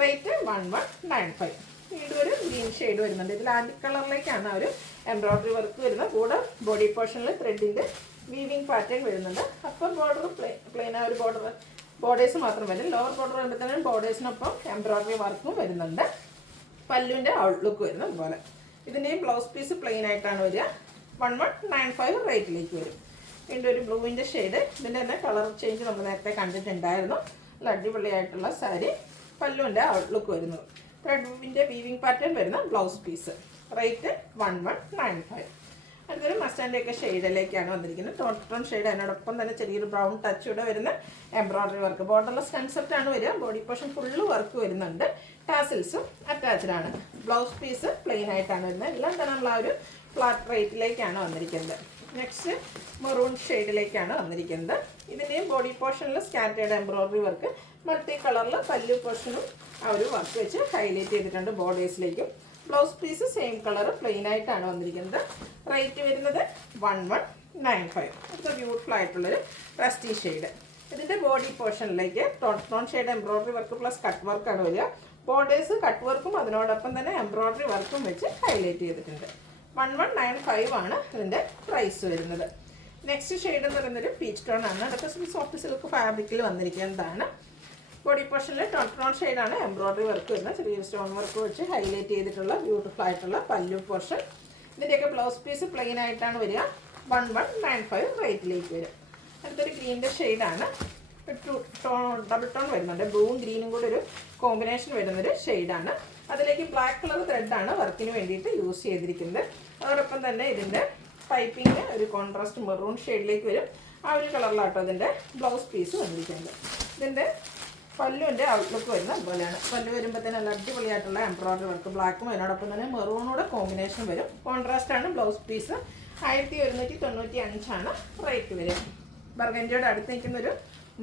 റേറ്റ് 1195. വീണ്ടും ഒരു ഗ്രീൻ ഷെയ്ഡ് വരുന്നുണ്ട്. ഇതിൽ ആൻറ്റി കളറിലേക്കാണ് ആ ഒരു എംബ്രോയ്ഡറി വർക്ക് വരുന്നത്. കൂടെ ബോഡി പോർഷനിൽ ത്രെഡിൻ്റെ വീവിങ് പാറ്റേൺ വരുന്നുണ്ട്. അപ്പർ ബോർഡർ പ്ലെയിൻ ആ ഒരു ബോർഡേഴ്സ് മാത്രം വരും. ലോവർ ബോർഡർ വരുമ്പോഴത്തേനും ബോർഡേഴ്സിനൊപ്പം എംബ്രോയ്ഡറി വർക്കും വരുന്നുണ്ട്. പല്ലുവിൻ്റെ ഔട്ട്ലുക്ക് വരുന്നത് അതുപോലെ. ഇതിൻ്റെയും ബ്ലൗസ് പീസ് പ്ലെയിൻ ആയിട്ടാണ് വരിക. 1195 റേറ്റിലേക്ക് വരും. വീണ്ടും ഒരു ബ്ലൂവിൻ്റെ ഷെയ്ഡ്. ഇതിൻ്റെ തന്നെ കളർ ചേഞ്ച് നമ്മൾ നേരത്തെ കണ്ടിട്ടുണ്ടായിരുന്നു. നല്ല അടിപൊളിയായിട്ടുള്ള സാരി. പല്ലുവിൻ്റെ ഔട്ട്ലുക്ക് വരുന്നത്. ത്രെഡിൻ്റെ വീവിങ് പാറ്റേൺ വരുന്ന ബ്ലൗസ് പീസ്. റേറ്റ് 1195. അടുത്തൊരു മസ്റ്റാൻഡൊക്കെ ഷെയ്ഡിലേക്കാണ് വന്നിരിക്കുന്നത്. Tone shade. അതിനോടൊപ്പം തന്നെ ചെറിയൊരു ബ്രൗൺ ടച്ച് ഇവിടെ വരുന്ന എംബ്രോയ്ഡറി വർക്ക്. ബോർഡർലെസ് കൺസെപ്റ്റാണ് വരിക. ബോഡി പോർഷൻ ഫുള്ള് വർക്ക് വരുന്നുണ്ട്. ടാസിൽസും അറ്റാച്ച്ഡ് ആണ്. ബ്ലൗസ് പീസ് പ്ലെയിൻ ആയിട്ടാണ് വരുന്നത്. എല്ലാം തന്നെ നമ്മൾ ആ ഒരു ഫ്ലാറ്റ് റേറ്റിലേക്കാണ് വന്നിരിക്കുന്നത്. നെക്സ്റ്റ് മെറൂൺ ഷെയ്ഡിലേക്കാണ് വന്നിരിക്കുന്നത്. ഇതിൻ്റെയും ബോഡി പോർഷനിൽ സ്കാറ്റേർഡ് എംബ്രോയ്ഡറി വർക്ക്. മൾട്ടി കളറിൽ പല്ലു പോർഷനും ആ ഒരു വർക്ക് വെച്ച് ഹൈലൈറ്റ് ചെയ്തിട്ടുണ്ട് ബോർഡേഴ്സിലേക്കും. Blouse piece same colour plain ആയിട്ടാണ് വന്നിരിക്കുന്നത്. റേറ്റ് വരുന്നത് 1195. ഇത് ബ്യൂട്ടിഫുൾ ആയിട്ടുള്ളൊരു റസ്റ്റി ഷെയ്ഡ്. ഇതിൻ്റെ ബോഡി പോർഷനിലേക്ക് tone shade embroidery work plus cut വർക്കാണ് വരിക. ബോർഡേഴ്സ് കട്ട് വർക്കും അതിനോടൊപ്പം തന്നെ എംബ്രോയ്ഡറി വർക്കും വെച്ച് ഹൈലൈറ്റ് ചെയ്തിട്ടുണ്ട്. 1195 ആണ് ഇതിൻ്റെ പ്രൈസ് വരുന്നത്. നെക്സ്റ്റ് ഷെയ്ഡ് എന്ന് പറയുന്നൊരു പീച്ച് ടോൺ ആണ്. അതൊക്കെ സോഫ്റ്റ് സിൽക്ക് ഫാബ്രിക്കിൽ വന്നിരിക്കുന്നതാണ്. ബോഡി പോർഷനിൽ ടോൺ ഷെയ്ഡാണ് എംബ്രോയ്ഡറി വർക്ക് വരുന്നത്. ചെറിയ സ്റ്റോൺ വർക്ക് വെച്ച് ഹൈലൈറ്റ് ചെയ്തിട്ടുള്ള ബ്യൂട്ടിഫുൾ ആയിട്ടുള്ള പല്ലു പോർഷൻ. ഇതിൻ്റെയൊക്കെ ബ്ലൗസ് പീസ് പ്ലെയിൻ ആയിട്ടാണ് വരിക. 1195 റേറ്റിലേക്ക് വരും. അടുത്തൊരു ഗ്രീനിൻ്റെ ഷെയ്ഡാണ്. ഡബിൾ ടോൺ വരുന്നുണ്ട്. ബ്ലൂവും ഗ്രീനും കൂടെ ഒരു കോമ്പിനേഷൻ വരുന്നൊരു ഷെയ്ഡാണ്. അതിലേക്ക് ബ്ലാക്ക് കളർ ത്രെഡാണ് വർക്കിന് വേണ്ടിയിട്ട് യൂസ് ചെയ്തിരിക്കുന്നത്. അതോടൊപ്പം തന്നെ ഇതിൻ്റെ പൈപ്പിംഗ് ഒരു കോൺട്രാസ്റ്റ് മെറൂൺ ഷെയ്ഡിലേക്ക് വരും. ആ ഒരു കളറിലാട്ടോ ഇതിൻ്റെ ബ്ലൗസ് പീസ് വന്നിരിക്കുന്നത്. ഇതിൻ്റെ പല്ലുവിൻ്റെ ഔട്ട്ലുക്ക് വരുന്നത് അതുപോലെയാണ്. പല്ലു വരുമ്പോൾ തന്നെ നല്ല അടിപൊളിയായിട്ടുള്ള എംബ്രോയ്ഡറി വർക്ക്. ബ്ലാക്കും അതിനോടൊപ്പം തന്നെ മെറൂണൂടെ കോമ്പിനേഷൻ വരും. കോൺട്രാസ്റ്റാണ് ബ്ലൗസ് പീസ്. 1195 റേറ്റ് വരും. ബർഗൻഡിയോട് അടുത്ത് നിൽക്കുന്നൊരു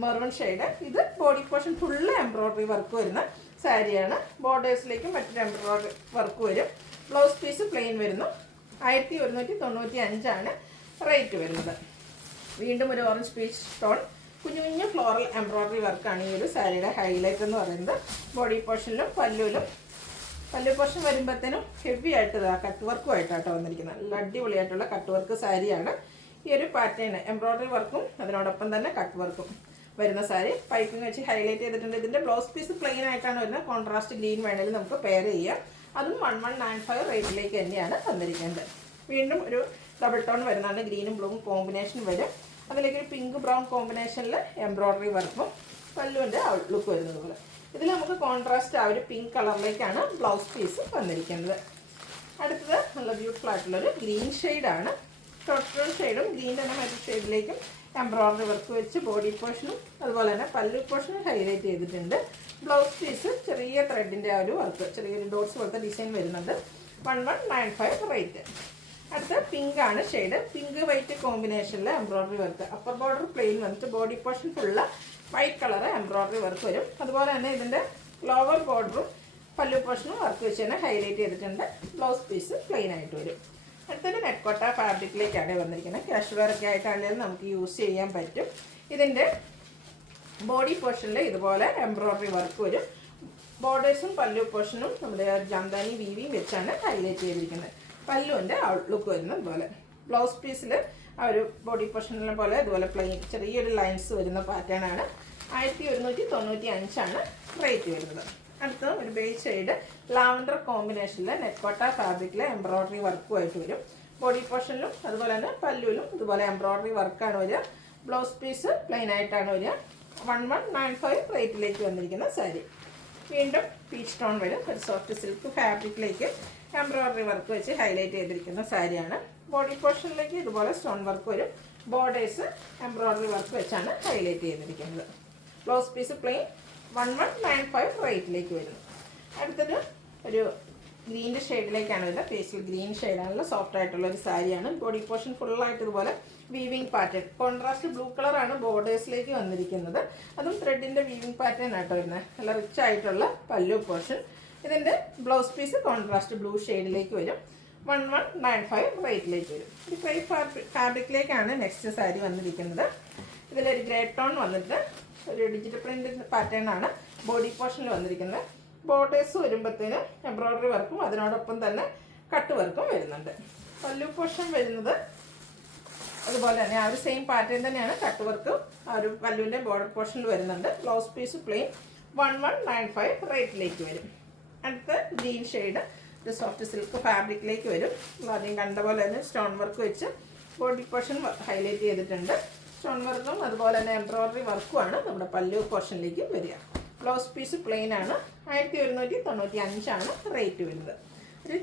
മെറൂൺ ഷെയ്ഡ്. ഇത് body portion full embroidery work വരുന്ന സാരിയാണ്. ബോർഡേഴ്സിലേക്കും മറ്റൊരു എംബ്രോയ്ഡറി വർക്ക് വരും. ബ്ലൗസ് പീസ് പ്ലെയിൻ വരുന്നു. 1195 റേറ്റ് വരുന്നത്. വീണ്ടും ഒരു ഓറഞ്ച് പീച്ച് ടോൺ കുഞ്ഞു കുഞ്ഞു ഫ്ലോറൽ എംബ്രോയ്ഡറി വർക്കാണ് ഈ ഒരു സാരിയുടെ ഹൈലൈറ്റ് എന്ന് പറയുന്നത്. ബോഡി പോർഷനിലും പല്ലു പോർഷൻ വരുമ്പോഴത്തേനും ഹെവി ആയിട്ട് കട്ട് വർക്കുമായിട്ടാട്ടോ വന്നിരിക്കുന്നത്. നല്ല അടിപൊളിയായിട്ടുള്ള കട്ട് വർക്ക് സാരിയാണ്. ഈ ഒരു പാറ്റേൺ എംബ്രോയ്ഡറി വർക്കും അതിനോടൊപ്പം തന്നെ കട്ട് വർക്കും വരുന്ന സാരി പൈപ്പിംഗ് വെച്ച് ഹൈലൈറ്റ് ചെയ്തിട്ടുണ്ട്. ഇതിൻ്റെ ബ്ലൗസ് പീസ് പ്ലെയിൻ ആയിട്ടാണ് വരുന്നത്. കോൺട്രാസ്റ്റ് ഗ്രീൻ വേണമെങ്കിൽ നമുക്ക് പെയർ ചെയ്യാം. അതും 1195 റേറ്റിലേക്ക് തന്നെയാണ് വന്നിരിക്കുന്നത്. വീണ്ടും ഒരു ഡബിൾ ടോൺ വരുന്നുണ്ട്. ഗ്രീനും ബ്ലൂവും കോമ്പിനേഷൻ വരും. അതിലേക്ക് ഒരു പിങ്ക് ബ്രൗൺ കോമ്പിനേഷനിൽ എംബ്രോയ്ഡറി വർക്കും പല്ലുവിൻ്റെ ഔട്ട്ലുക്ക് വരുന്നത് പോലെ. ഇതിൽ നമുക്ക് കോൺട്രാസ്റ്റ് ആ ഒരു പിങ്ക് കളറിലേക്കാണ് ബ്ലൗസ് പീസ് വന്നിരിക്കുന്നത്. അടുത്തത് നല്ല ബ്യൂട്ടിഫുൾ ആയിട്ടുള്ളൊരു ഗ്രീൻ ഷെയ്ഡാണ്. ടോട്ടൽ ഷെയ്ഡും ഗ്രീൻ തന്നെ മറ്റു ഷെയ്ഡിലേക്കും എംബ്രോയ്ഡറി വർക്ക് വെച്ച് ബോഡി പോർഷനും അതുപോലെ തന്നെ പല്ലു പോർഷനും ഹൈലൈറ്റ് ചെയ്തിട്ടുണ്ട്. ബ്ലൗസ് പീസ് ചെറിയ ത്രെഡിൻ്റെ ആ ഒരു വർക്ക്, ചെറിയൊരു ഡോട്ട്സ് പോലത്തെ ഡിസൈൻ വരുന്നുണ്ട്. 1195 റേറ്റ്. അടുത്ത പിങ്ക് ആണ് ഷെയ്ഡ്. പിങ്ക് വൈറ്റ് കോമ്പിനേഷനിൽ embroidery work. Upper border plain വന്നിട്ട് body portion full white colour embroidery work വരും. അതുപോലെ തന്നെ ഇതിൻ്റെ ലോവർ ബോർഡറും പല്ലു പോർഷനും വർക്ക് വെച്ച് തന്നെ ഹൈലൈറ്റ് ചെയ്തിട്ടുണ്ട്. ബ്ലൗസ് പീസ് പ്ലെയിൻ ആയിട്ട് വരും. അടുത്തൊരു നെറ്റ്കോട്ട ഫാബ്രിക്കിലേക്കാണ് വന്നിരിക്കുന്നത്. ക്യാഷ് വെയർ ഒക്കെ ആയിട്ടാണെങ്കിലും നമുക്ക് യൂസ് ചെയ്യാൻ പറ്റും. ഇതിൻ്റെ ബോഡി പോർഷനിൽ ഇതുപോലെ എംബ്രോയ്ഡറി വർക്ക് വരും. ബോർഡേഴ്സും പല്ലു പോർഷനും നമ്മുടെ ജാംദാനി വീവിയും വെച്ചാണ് ഹൈലൈറ്റ് ചെയ്തിരിക്കുന്നത്. പല്ലുവിൻ്റെ ഔട്ട്ലുക്ക് വരുന്നത് പോലെ. ബ്ലൗസ് പീസിൽ ആ ഒരു ബോഡി പോർഷനിലെ പോലെ ഇതുപോലെ പ്ലെയിൻ ചെറിയൊരു ലൈൻസ് വരുന്ന പാറ്റേൺ ആണ്. 1195 റേറ്റ് വരുന്നത്. അടുത്ത ഒരു ബേസ് ഷെയ്ഡ് ലാവൻഡർ കോമ്പിനേഷനിൽ നെറ്റ്കോട്ട ഫാബ്രിക്കിലെ എംബ്രോയ്ഡറി വർക്കുമായിട്ട് വരും. ബോഡി പോർഷനിലും അതുപോലെ തന്നെ പല്ലുവിലും ഇതുപോലെ എംബ്രോയ്ഡറി വർക്കാണ് വരിക. ബ്ലൗസ് പീസ് പ്ലെയിൻ ആയിട്ടാണ് വരിക. 1195 റേറ്റിലേക്ക് വന്നിരിക്കുന്ന സാരി. വീണ്ടും പീച്ച് ടോൺ വരും. ഒരു സോഫ്റ്റ് സിൽക്ക് ഫാബ്രിക്കിലേക്ക് എംബ്രോയ്ഡറി വർക്ക് വെച്ച് ഹൈലൈറ്റ് ചെയ്തിരിക്കുന്ന സാരിയാണ്. ബോഡി പോർഷനിലേക്ക് ഇതുപോലെ സ്റ്റോൺ വർക്ക് വരും. ബോർഡേഴ്സ് എംബ്രോയ്ഡറി വർക്ക് വെച്ചാണ് ഹൈലൈറ്റ് ചെയ്തിരിക്കുന്നത്. ബ്ലൗസ് പീസ് പ്ലെയിൻ 1195 റേറ്റിലേക്ക് വരുന്നു. അടുത്തൊരു ഒരു ഗ്രീൻ്റെ ഷെയ്ഡിലേക്കാണ് വരുന്നത്. Pastel green ഷെയ്ഡാണല്ലോ. സോഫ്റ്റ് ആയിട്ടുള്ള ഒരു സാരിയാണ്. ബോഡി പോർഷൻ ഫുള്ളായിട്ട് ഇതുപോലെ വീവിങ് പാറ്റേൺ. കോൺട്രാസ്റ്റ് ബ്ലൂ കളറാണ് ബോർഡേഴ്സിലേക്ക് വന്നിരിക്കുന്നത്. അതും ത്രെഡിൻ്റെ വീവിങ് പാറ്റേൺ ആയിട്ട് വരുന്നത്. നല്ല റിച്ച് ആയിട്ടുള്ള പല്ലു പോർഷൻ. ഇതിൻ്റെ ബ്ലൗസ് പീസ് കോൺട്രാസ്റ്റ് ബ്ലൂ ഷെയ്ഡിലേക്ക് വരും. 1195 റേറ്റിലേക്ക് വരും. ഒരു ക്രൈ ഫാബ്രിക്കിലേക്കാണ് നെക്സ്റ്റ് സാരി വന്നിരിക്കുന്നത്. ഇതിലൊരു ഗ്രേ ടോൺ വന്നിട്ട് ഒരു ഡിജിറ്റൽ പ്രിൻ്റ് പാറ്റേൺ ആണ് ബോഡി പോർഷനിൽ വന്നിരിക്കുന്നത്. ബോർഡേഴ്സ് വരുമ്പോഴത്തേന് എംബ്രോയ്ഡറി വർക്കും അതിനോടൊപ്പം തന്നെ കട്ട് വർക്കും വരുന്നുണ്ട്. പല്ലു പോർഷൻ വരുന്നത് അതുപോലെ തന്നെ ആ ഒരു സെയിം പാറ്റേൺ തന്നെയാണ് കട്ട് വർക്ക് ആ ഒരു പല്ലുവിൻ്റെ ബോർഡർ പോർഷനിൽ വരുന്നുണ്ട്. ബ്ലൗസ് പീസ് പ്ലെയിൻ 1195 റേറ്റിലേക്ക് വരും. അടുത്ത ഗ്രീൻ ഷെയ്ഡ് ഒരു സോഫ്റ്റ് സിൽക്ക് ഫാബ്രിക്കിലേക്ക് വരും. ആദ്യം കണ്ട പോലെ തന്നെ സ്റ്റോൺ വർക്ക് വെച്ച് ബോഡി പോർഷൻ ഹൈലൈറ്റ് ചെയ്തിട്ടുണ്ട്. സ്റ്റോൺ വർക്കും അതുപോലെ തന്നെ എംബ്രോയ്ഡറി വർക്കുമാണ് നമ്മുടെ പല്ലു പോർഷനിലേക്ക് വരിക. ബ്ലൗസ് പീസ് പ്ലെയിൻ ആണ്. 1195 റേറ്റ് വരുന്നത്. ഒരു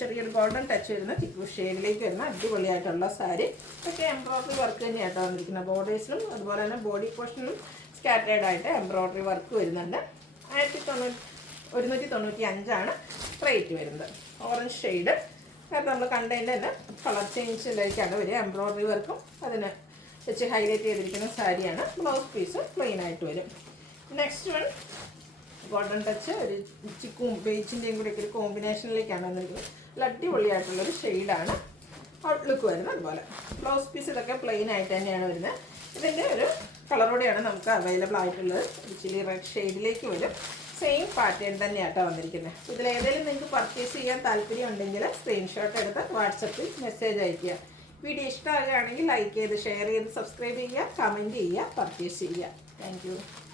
ചെറിയൊരു ഗോൾഡൻ ടച്ച് വരുന്ന ചിക്കു ഷെയ്ഡിലേക്ക് വരുന്ന അടിപൊളിയായിട്ടുള്ള സാരി. പക്ഷേ എംബ്രോയ്ഡറി വർക്ക് തന്നെയായിട്ടോ വന്നിരിക്കുന്നത്. ബോർഡേഴ്സിലും അതുപോലെ തന്നെ ബോഡി പോർഷനിലും സ്കാറ്റേർഡ് ആയിട്ട് എംബ്രോയ്ഡറി വർക്ക് വരുന്നുണ്ട്. 1195 റേറ്റ് വരുന്നത്. ഓറഞ്ച് ഷെയ്ഡ് കാരണം നമ്മൾ കണ്ടതിൻ്റെ തന്നെ കളർ ചേഞ്ചിലേക്കാണ് വരിക. എംബ്രോയ്ഡറി വർക്കും അതിന് വെച്ച് ഹൈലൈറ്റ് ചെയ്തിരിക്കുന്ന സാരിയാണ്. ബ്ലൗസ് പീസ് പ്ലെയിൻ ആയിട്ട് വരും. നെക്സ്റ്റ് വൺ ഗോൾഡൻ ടച്ച് ഒരു ചിക്കും ബേച്ചിൻ്റെയും കൂടി ഒരു കോമ്പിനേഷനിലേക്കാണ് വന്നിരിക്കുന്നത്. നല്ല അടിപൊളിയായിട്ടുള്ളൊരു ഷെയ്ഡാണ് ഔട്ട്ലുക്ക് വരുന്നത്. അതുപോലെ ബ്ലൗസ് പീസ് ഇതൊക്കെ പ്ലെയിൻ ആയിട്ട് തന്നെയാണ് വരുന്നത്. ഇതിൻ്റെ ഒരു കളറോടെയാണ് നമുക്ക് അവൈലബിൾ ആയിട്ടുള്ളത്. ചില്ലി റെഡ് ഷെയ്ഡിലേക്ക് വരും. സെയിം പാറ്റേൺ തന്നെയാട്ടോ വന്നിരിക്കുന്നത്. ഇതിലേതെങ്കിലും നിങ്ങൾക്ക് പർച്ചേസ് ചെയ്യാൻ താല്പര്യം ഉണ്ടെങ്കിൽ സ്ക്രീൻഷോട്ട് എടുത്ത് വാട്സപ്പിൽ മെസ്സേജ് അയയ്ക്കുക. വീഡിയോ ഇഷ്ടമാകുകയാണെങ്കിൽ ലൈക്ക് ചെയ്ത് ഷെയർ ചെയ്ത് സബ്സ്ക്രൈബ് ചെയ്യുക, കമൻറ്റ് ചെയ്യുക, പർച്ചേസ് ചെയ്യുക. Thank you.